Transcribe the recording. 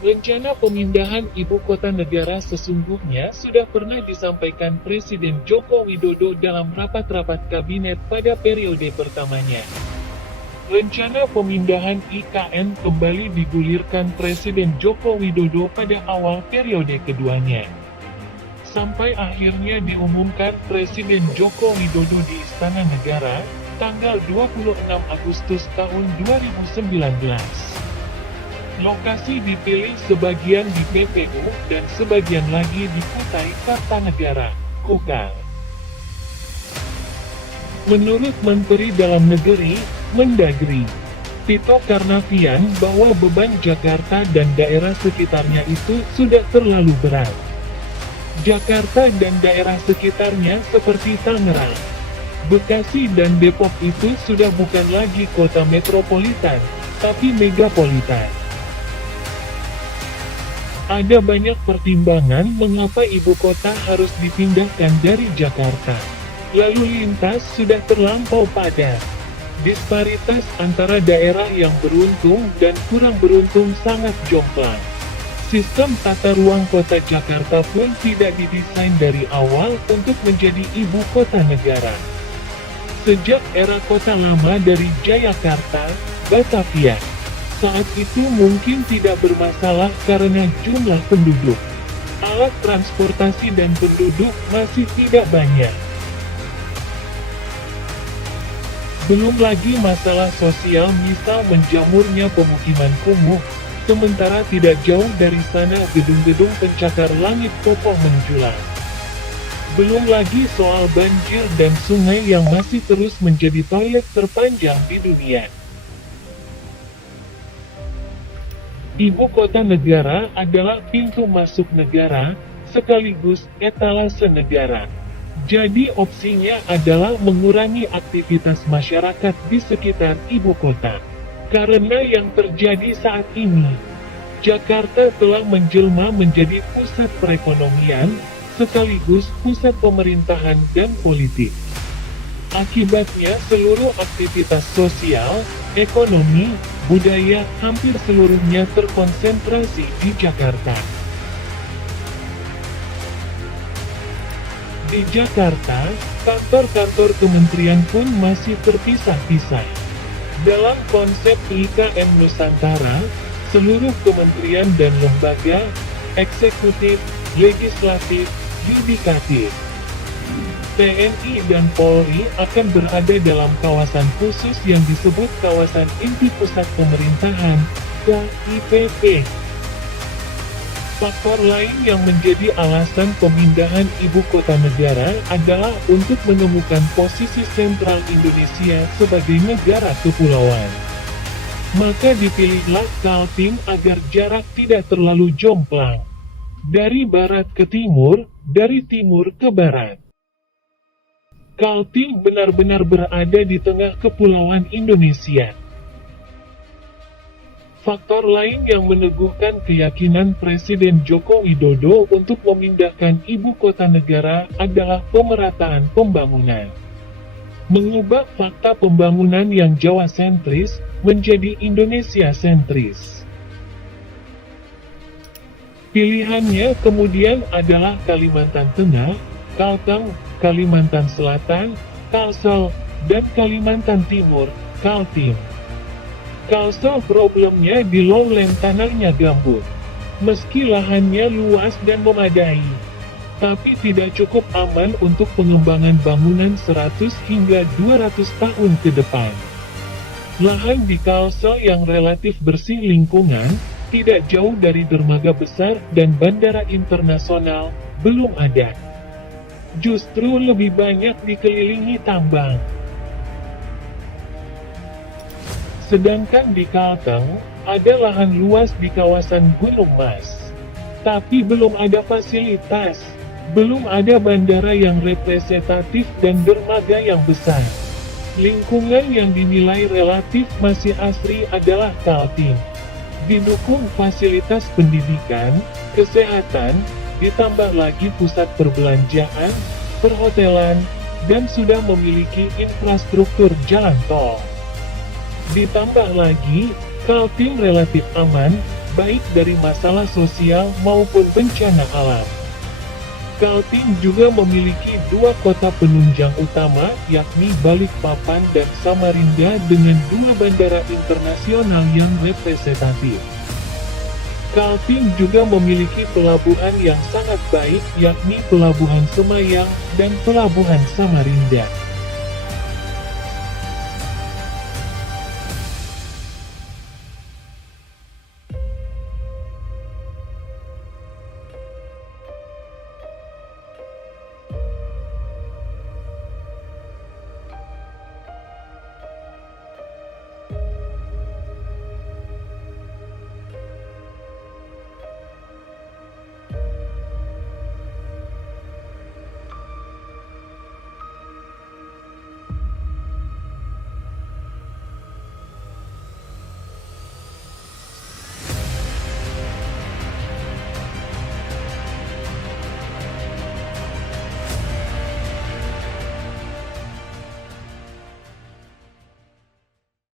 Rencana pemindahan ibu kota negara sesungguhnya sudah pernah disampaikan Presiden Joko Widodo dalam rapat-rapat kabinet pada periode pertamanya. Rencana pemindahan IKN kembali digulirkan Presiden Joko Widodo pada awal periode keduanya. Sampai akhirnya diumumkan Presiden Joko Widodo di Istana Negara, tanggal 26 Agustus tahun 2019. Lokasi dipilih sebagian di PPU dan sebagian lagi di Kutai Kartanegara, Kukar. Menurut Menteri Dalam Negeri, Mendagri, Tito Karnavian bahwa beban Jakarta dan daerah sekitarnya itu sudah terlalu berat. Jakarta dan daerah sekitarnya seperti Tangerang, Bekasi dan Depok itu sudah bukan lagi kota metropolitan, tapi megapolitan. Ada banyak pertimbangan mengapa ibu kota harus dipindahkan dari Jakarta. Lalu lintas sudah terlampau padat. Disparitas antara daerah yang beruntung dan kurang beruntung sangat jomplang. Sistem tata ruang kota Jakarta pun tidak didesain dari awal untuk menjadi ibu kota negara. Sejak era kota lama dari Jayakarta, Batavia, saat itu mungkin tidak bermasalah karena jumlah penduduk. Alat transportasi dan penduduk masih tidak banyak. Belum lagi masalah sosial, misal menjamurnya pemukiman kumuh, sementara tidak jauh dari sana gedung-gedung pencakar langit kokoh menjulang. Belum lagi soal banjir dan sungai yang masih terus menjadi toilet terpanjang di dunia. Ibu kota negara adalah pintu masuk negara, sekaligus etalase negara. Jadi opsinya adalah mengurangi aktivitas masyarakat di sekitar ibu kota. Karena yang terjadi saat ini, Jakarta telah menjelma menjadi pusat perekonomian, sekaligus pusat pemerintahan dan politik. Akibatnya seluruh aktivitas sosial, ekonomi, budaya hampir seluruhnya terkonsentrasi di Jakarta. Di Jakarta, kantor-kantor kementerian pun masih terpisah-pisah. Dalam konsep IKN Nusantara, seluruh kementerian dan lembaga, eksekutif, legislatif, yudikatif, TNI dan Polri akan berada dalam kawasan khusus yang disebut Kawasan Inti Pusat Pemerintahan, KIPP. Faktor lain yang menjadi alasan pemindahan ibu kota negara adalah untuk menemukan posisi sentral Indonesia sebagai negara kepulauan. Maka dipilihlah Kaltim agar jarak tidak terlalu jomplang. Dari barat ke timur, dari timur ke barat. Kaltim benar-benar berada di tengah kepulauan Indonesia. Faktor lain yang meneguhkan keyakinan Presiden Joko Widodo untuk memindahkan ibu kota negara adalah pemerataan pembangunan. Mengubah fakta pembangunan yang Jawa sentris menjadi Indonesia sentris. Pilihannya kemudian adalah Kalimantan Tengah, Kalteng, Kalimantan Selatan, Kalsel, dan Kalimantan Timur, Kaltim. Kalsel problemnya di lowland tanahnya gambut. Meski lahannya luas dan memadai, tapi tidak cukup aman untuk pengembangan bangunan 100 hingga 200 tahun ke depan. Lahan di Kalsel yang relatif bersih lingkungan, tidak jauh dari dermaga besar dan bandara internasional, belum ada. Justru lebih banyak dikelilingi tambang. Sedangkan di Kalteng, ada lahan luas di kawasan Gunung Mas. Tapi belum ada fasilitas, belum ada bandara yang representatif dan dermaga yang besar. Lingkungan yang dinilai relatif masih asri adalah Kaltim. Didukung fasilitas pendidikan, kesehatan, ditambah lagi pusat perbelanjaan, perhotelan, dan sudah memiliki infrastruktur jalan tol. Ditambah lagi, Kaltim relatif aman, baik dari masalah sosial maupun bencana alam. Kaltim juga memiliki dua kota penunjang utama, yakni Balikpapan dan Samarinda dengan dua bandara internasional yang representatif. Kaltim juga memiliki pelabuhan yang sangat baik, yakni Pelabuhan Semayang dan Pelabuhan Samarinda.